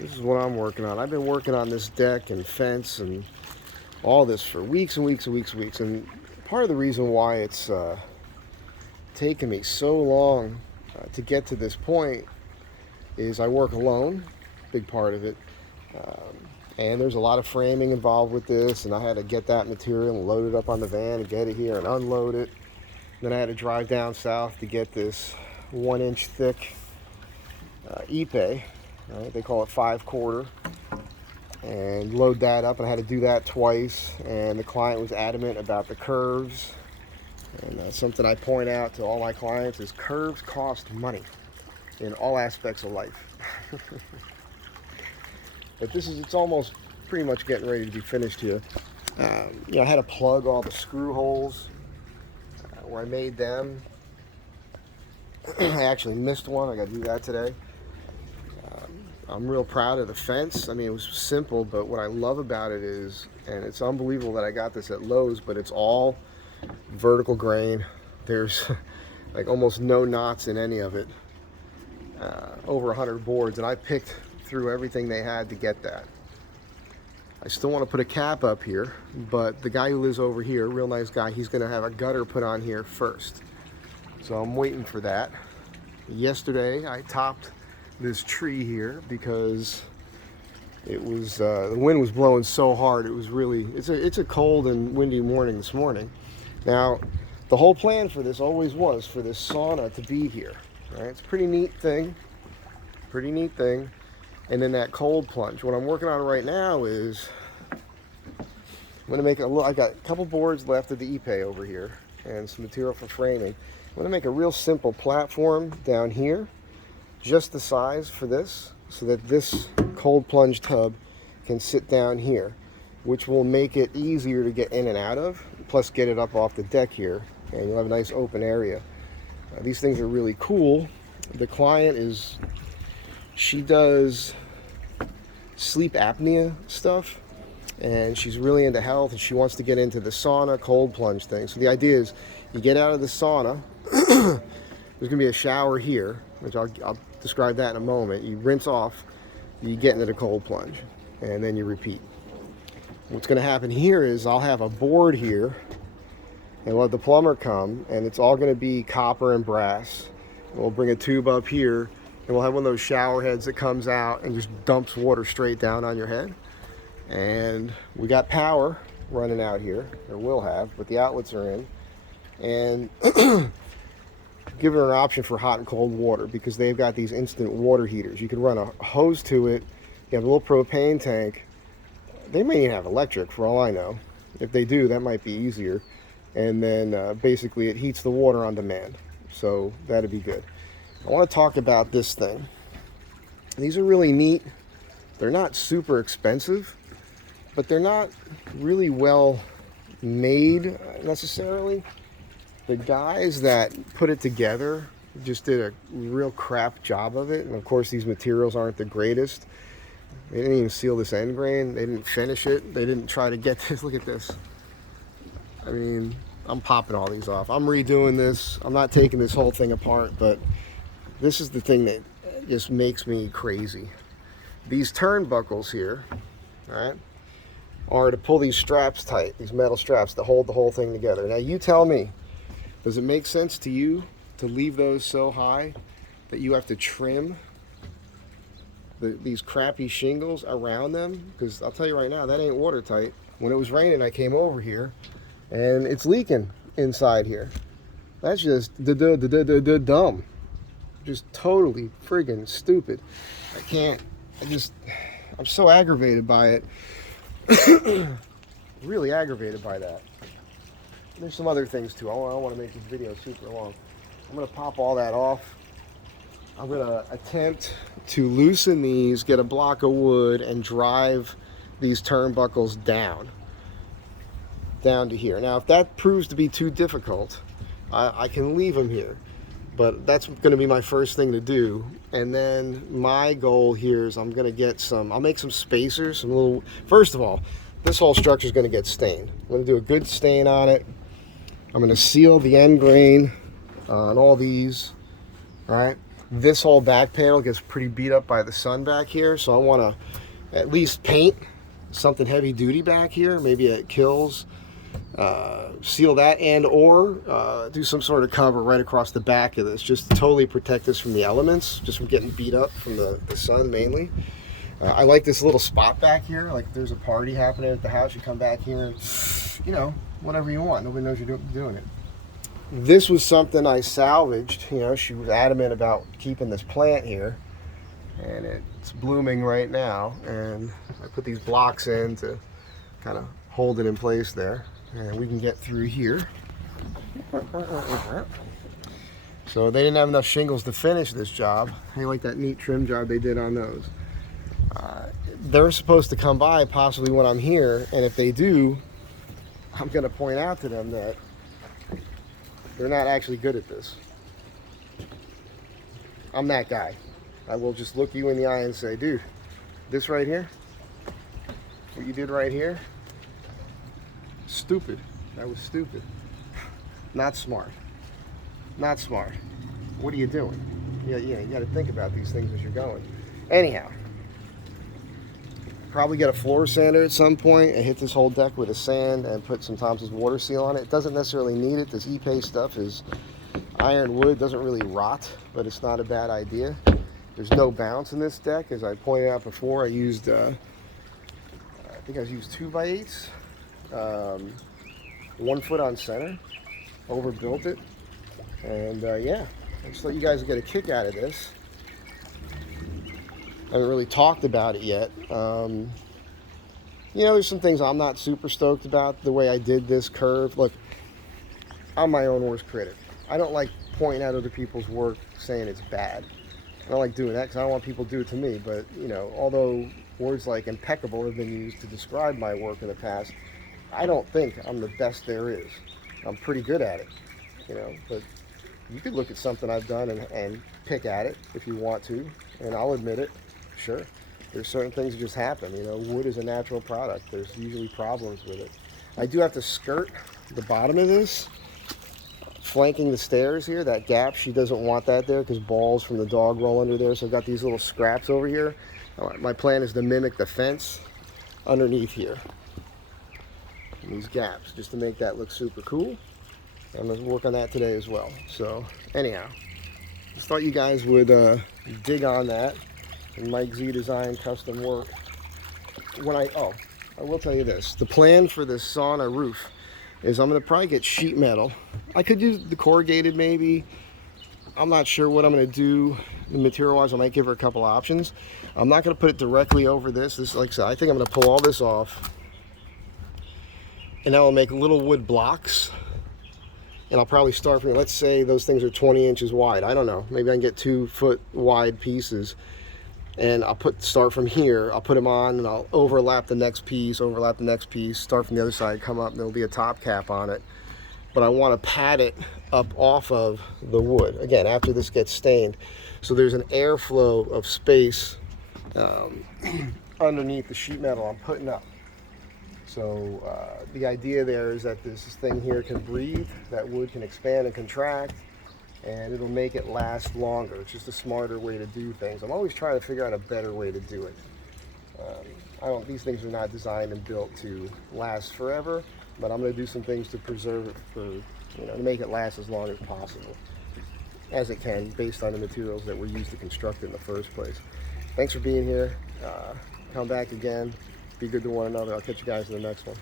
This is what I'm working on. I've been working on this deck and fence and all this for weeks and weeks and weeks and weeks. And part of the reason why it's taken me so long to get to this point is I work alone, big part of it. And there's a lot of framing involved with this, and I had to get that material and load it up on the van and get it here and unload it. Then I had to drive down south to get this 1-inch thick Ipe, right? They call it 5/4, and load that up. And I had to do that twice, and the client was adamant about the curves. And something I point out to all my clients is curves cost money in all aspects of life. But it's almost pretty much getting ready to be finished here. I had to plug all the screw holes where I made them. I actually missed one. I got to do that today. I'm real proud of the fence. I mean, it was simple, but what I love about it is, and it's unbelievable that I got this at Lowe's, but it's all vertical grain. There's like almost no knots in any of it. Over 100 boards, and I picked through everything they had to get that. I still want to put a cap up here, but the guy who lives over here, real nice guy, he's going to have a gutter put on here first. So I'm waiting for that. Yesterday I topped this tree here because it was the wind was blowing so hard. It was really it's a cold and windy morning this morning. Now the whole plan for this always was for this sauna to be here, right? It's a pretty neat thing. And then that cold plunge. What I'm working on right now is I'm going to make I got a couple boards left of the Ipe over here and some material for framing. I'm going to make a real simple platform down here, just the size for this, so that this cold plunge tub can sit down here, which will make it easier to get in and out of, plus get it up off the deck here, and you'll have a nice open area. These things are really cool. The client she does sleep apnea stuff, and she's really into health, and she wants to get into the sauna cold plunge thing. So the idea is you get out of the sauna, there's gonna be a shower here, which I'll describe that in a moment. You rinse off, you get into the cold plunge, and then you repeat. What's gonna happen here is I'll have a board here, and we'll have the plumber come, and it's all gonna be copper and brass. We'll bring a tube up here, and we'll have one of those shower heads that comes out and just dumps water straight down on your head. And we got power running out here, or will have, but the outlets are in. And giving her an option for hot and cold water, because they've got these instant water heaters. You can run a hose to it. You have a little propane tank. They may even have electric, for all I know. If they do, that might be easier. And then basically it heats the water on demand. So that'd be good. I want to talk about this thing. These are really neat. They're not super expensive, but they're not really well made necessarily. The guys that put it together just did a real crap job of it. And of course, these materials aren't the greatest. They didn't even seal this end grain. They didn't finish it. They didn't try to get this. Look at this. I mean, I'm popping all these off. I'm redoing this. I'm not taking this whole thing apart, but this is the thing that just makes me crazy. These turnbuckles here, right, are to pull these straps tight, these metal straps to hold the whole thing together. Now you tell me, does it make sense to you to leave those so high that you have to trim these crappy shingles around them? Because I'll tell you right now, that ain't watertight. When it was raining, I came over here and it's leaking inside here. That's just dumb. Just totally friggin' stupid. I'm so aggravated by it. Really aggravated by that. There's some other things too. I don't want to make this video super long. I'm going to pop all that off. I'm going to attempt to loosen these, get a block of wood, and drive these turnbuckles down to here. Now, if that proves to be too difficult, I can leave them here. But that's going to be my first thing to do. And then my goal here is I'm going to I'll make some spacers, first of all, this whole structure is going to get stained. I'm going to do a good stain on it. I'm going to seal the end grain on all these, all right? This whole back panel gets pretty beat up by the sun back here, so I want to at least paint something heavy duty back here, maybe it kills, seal that, and or do some sort of cover right across the back of this, just to totally protect this from the elements, just from getting beat up from the sun mainly. I like this little spot back here, like if there's a party happening at the house, you come back here and, you know, whatever you want, nobody knows you're doing it. This was something I salvaged. You know, she was adamant about keeping this plant here, and it's blooming right now, and I put these blocks in to kind of hold it in place there, and we can get through here. So they didn't have enough shingles to finish this job. I like that neat trim job they did on those. They're supposed to come by possibly when I'm here, and if they do, I'm going to point out to them that they're not actually good at this. I'm that guy. I will just look you in the eye and say, dude, this right here, what you did right here, stupid. That was stupid. Not smart. Not smart. What are you doing? Yeah, you got to think about these things as you're going. Anyhow, probably get a floor sander at some point and hit this whole deck with a sand and put some Thompson's water seal on it. It doesn't necessarily need it. This Ipe stuff is iron wood, doesn't really rot, but it's not a bad idea. There's no bounce in this deck. As I pointed out before, I used, I think I used 2x8s, 1 foot on center, overbuilt it, and yeah, I just let you guys get a kick out of this. I haven't really talked about it yet. You know, there's some things I'm not super stoked about the way I did this curve. Look, I'm my own worst critic. I don't like pointing out other people's work saying it's bad. I don't like doing that because I don't want people to do it to me. But, you know, although words like impeccable have been used to describe my work in the past, I don't think I'm the best there is. I'm pretty good at it, you know, but you could look at something I've done and pick at it if you want to, and I'll admit it. Sure, there's certain things that just happen. You know, wood is a natural product. There's usually problems with it. I do have to skirt the bottom of this, flanking the stairs here, that gap. She doesn't want that there because balls from the dog roll under there. So I've got these little scraps over here. My plan is to mimic the fence underneath here. And these gaps, just to make that look super cool. I'm going to work on that today as well. So anyhow, just thought you guys would dig on that. And Mike Z Design custom work. I will tell you this. The plan for this sauna roof is I'm going to probably get sheet metal. I could use the corrugated maybe. I'm not sure what I'm going to do material wise. I might give her a couple options. I'm not going to put it directly over this. This, like I said, I think I'm going to pull all this off. And then I'll make little wood blocks. And I'll probably start from, let's say those things are 20 inches wide. I don't know. Maybe I can get 2 foot wide pieces. And I'll start from here, I'll put them on and I'll overlap the next piece, start from the other side, come up, and there'll be a top cap on it. But I want to pad it up off of the wood, again, after this gets stained. So there's an airflow of space underneath the sheet metal I'm putting up. So the idea there is that this thing here can breathe, that wood can expand and contract, and it'll make it last longer. It's just a smarter way to do things. I'm always trying to figure out a better way to do it. These things are not designed and built to last forever, but I'm going to do some things to preserve it for, you know, to make it last as long as possible, as it can, based on the materials that were used to construct it in the first place. Thanks for being here. Come back again. Be good to one another. I'll catch you guys in the next one.